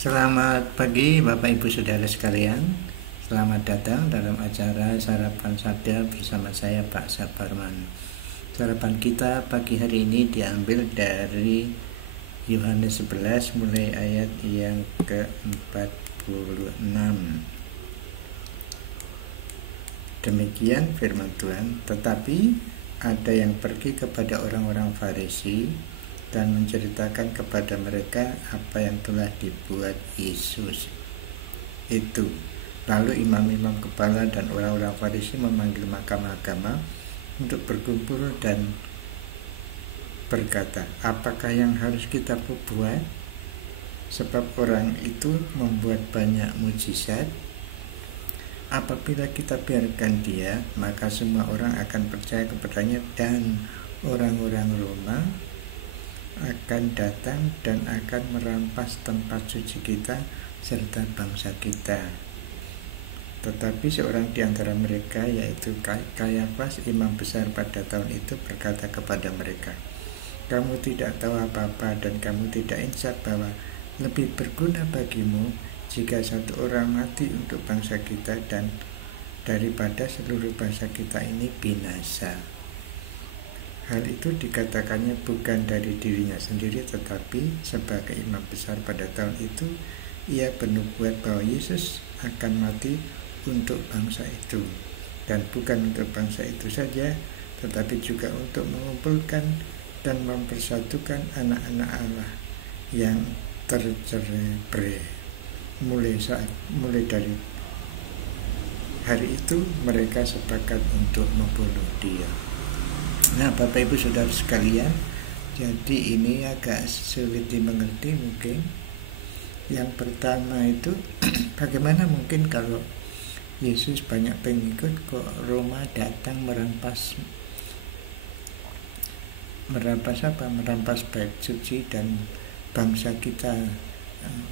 Selamat pagi Bapak Ibu Saudara sekalian. Selamat datang dalam acara Sarapan Sabda bersama saya Pak Saparman. Sarapan kita pagi hari ini diambil dari Yohanes 11 mulai ayat yang ke-46. Demikian firman Tuhan. Tetapi ada yang pergi kepada orang-orang Farisi dan menceritakan kepada mereka apa yang telah dibuat Yesus itu. Lalu imam-imam kepala dan orang-orang Farisi memanggil mahkamah agama untuk berkumpul dan berkata, apakah yang harus kita buat? Sebab orang itu membuat banyak mujizat. Apabila kita biarkan dia, maka semua orang akan percaya kepadanya, dan orang-orang Roma akan datang dan akan merampas tempat suci kita serta bangsa kita. Tetapi seorang di antara mereka, yaitu Kayafas, imam besar pada tahun itu, berkata kepada mereka, kamu tidak tahu apa-apa dan kamu tidak insaf bahwa lebih berguna bagimu jika satu orang mati untuk bangsa kita dan daripada seluruh bangsa kita ini binasa. Hal itu dikatakannya bukan dari dirinya sendiri, tetapi sebagai imam besar pada tahun itu, ia bernubuat bahwa Yesus akan mati untuk bangsa itu, dan bukan untuk bangsa itu saja, tetapi juga untuk mengumpulkan dan mempersatukan anak-anak Allah yang tercerai-berai. Mulai dari hari itu mereka sepakat untuk membunuh dia. Nah, Bapak Ibu Saudara sekalian, jadi ini agak sulit dimengerti mungkin. Yang pertama itu bagaimana mungkin kalau Yesus banyak pengikut kok Roma datang merampas bait suci dan bangsa kita,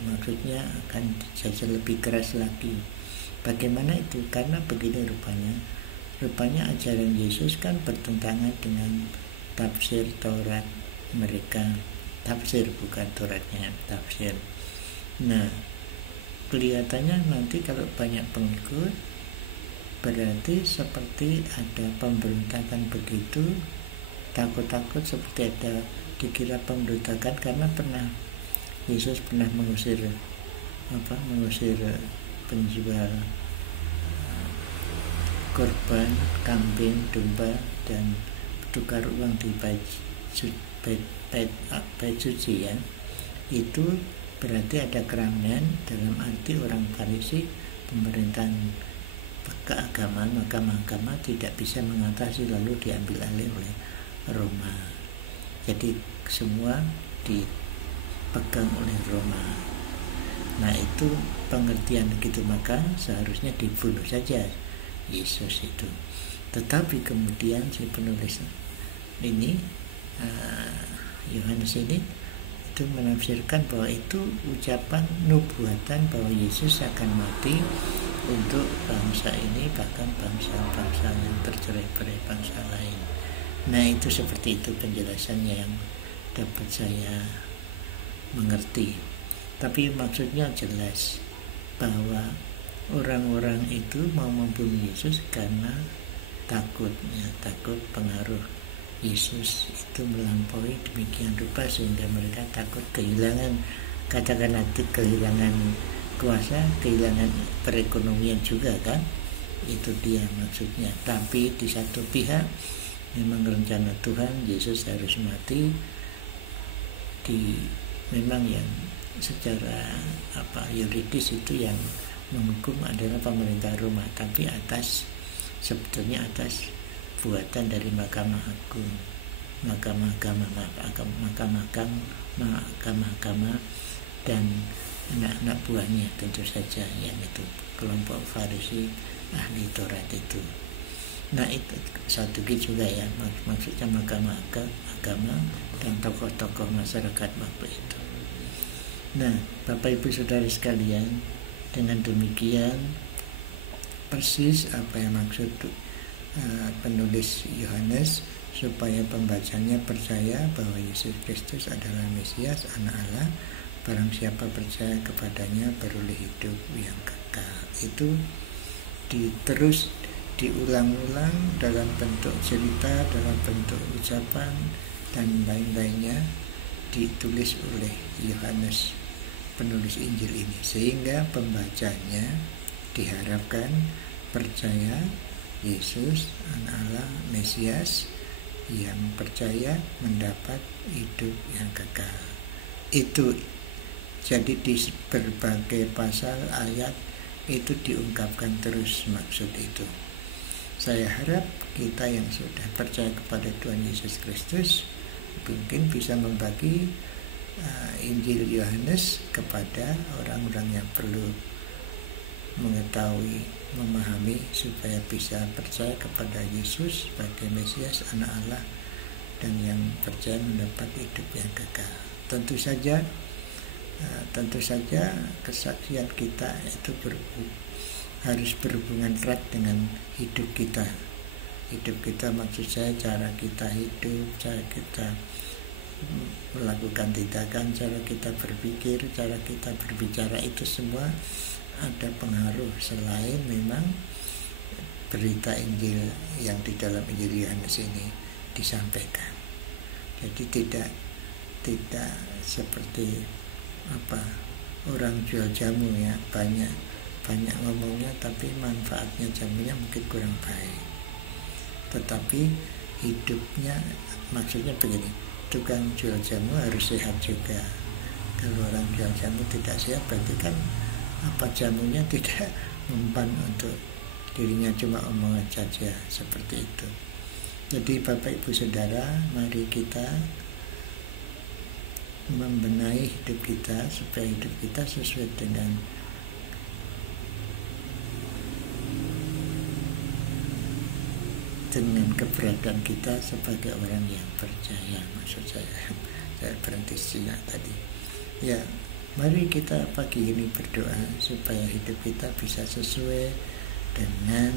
maksudnya akan dijajah lebih keras lagi. Bagaimana itu? Karena begini rupanya ajaran Yesus kan bertentangan dengan tafsir Taurat mereka. Tafsir, bukan Tauratnya, tafsir. Nah, kelihatannya nanti kalau banyak pengikut berarti seperti ada pemberontakan begitu, takut-takut seperti ada dikira pemberontakan, karena Yesus pernah mengusir penjual korban kambing, domba, dan tukar uang di bait suci ya. Itu berarti ada keramaian, dalam arti orang Farisi, pemerintahan keagamaan, mahkamah tidak bisa mengatasi, lalu diambil alih oleh Roma. Jadi semua dipegang oleh Roma. Nah, itu pengertian gitu, maka seharusnya dibunuh saja Yesus itu. Tetapi kemudian si penulis ini, Yohanes ini, itu menafsirkan bahwa itu ucapan nubuatan bahwa Yesus akan mati untuk bangsa ini, bahkan bangsa-bangsa yang tercerai-berai bangsa lain. Nah, itu seperti itu penjelasannya yang dapat saya mengerti. Tapi maksudnya jelas bahwa orang-orang itu mau membunuh Yesus karena takut pengaruh Yesus itu melampaui demikian rupa, sehingga mereka takut kehilangan kuasa, kehilangan perekonomian juga kan. Itu dia maksudnya. Tapi di satu pihak memang rencana Tuhan Yesus harus mati, memang yang secara yuridis itu yang menghukum adalah pemerintah Roma, tapi sebetulnya atas buatan dari mahkamah agama dan anak-anak buahnya tentu saja, yang itu kelompok Farisi ahli Taurat itu. Nah, itu satu juga ya, maksudnya mahkamah agama dan tokoh-tokoh masyarakat waktu itu. Nah, Bapak Ibu Saudara sekalian, dengan demikian persis apa yang maksud penulis Yohanes, supaya pembacanya percaya bahwa Yesus Kristus adalah Mesias, anak Allah, barang siapa percaya kepadanya beroleh hidup yang kekal. Itu terus diulang-ulang dalam bentuk cerita, dalam bentuk ucapan, dan lain-lainnya ditulis oleh Yohanes penulis Injil ini, sehingga pembacanya diharapkan percaya Yesus Anak Allah Mesias, yang percaya mendapat hidup yang kekal. Itu jadi di berbagai pasal ayat itu diungkapkan terus maksud itu. Saya harap kita yang sudah percaya kepada Tuhan Yesus Kristus mungkin bisa membagi Injil Yohanes kepada orang-orang yang perlu mengetahui, memahami, supaya bisa percaya kepada Yesus sebagai Mesias Anak Allah, dan yang percaya mendapat hidup yang kekal. Tentu saja kesaksian kita itu harus berhubungan erat dengan hidup kita. Hidup kita maksud saya cara kita hidup, cara kita melakukan tindakan, cara kita berpikir, cara kita berbicara, itu semua ada pengaruh selain memang berita Injil yang di dalam Injil Yohanes ini disampaikan. Jadi tidak seperti orang jual jamu ya, banyak ngomongnya tapi manfaatnya jamunya mungkin kurang baik. Tetapi hidupnya, maksudnya begini, tukang jual jamu harus sehat juga. Kalau orang jual jamu tidak sehat, berarti kan jamunya tidak mempan untuk dirinya, cuma omongan saja, seperti itu. Jadi Bapak Ibu Saudara, mari kita membenahi hidup kita supaya hidup kita sesuai dengan keberadaan kita sebagai orang yang percaya. Maksud saya berhenti sejenak tadi. Ya, mari kita pagi ini berdoa supaya hidup kita bisa sesuai dengan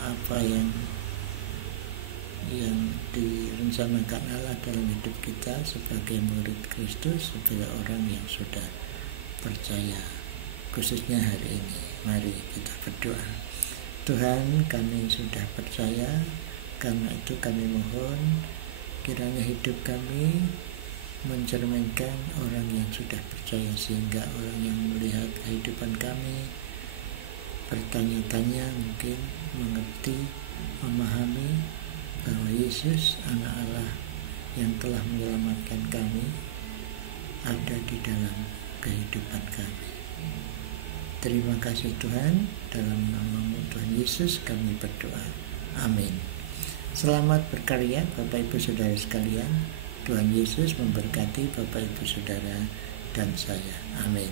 apa yang direncanakan Allah dalam hidup kita sebagai murid Kristus, sebagai orang yang sudah percaya, khususnya hari ini. Mari kita berdoa. Tuhan, kami sudah percaya, karena itu kami mohon kiranya hidup kami mencerminkan orang yang sudah percaya, sehingga orang yang melihat kehidupan kami bertanya-tanya, mungkin mengerti, memahami bahwa Yesus Anak Allah yang telah menyelamatkan kami ada di dalam kehidupan kami. Terima kasih Tuhan, dalam nama-Mu Tuhan Yesus kami berdoa. Amin. Selamat berkarya Bapak Ibu Saudara sekalian. Tuhan Yesus memberkati Bapak Ibu Saudara dan saya. Amin.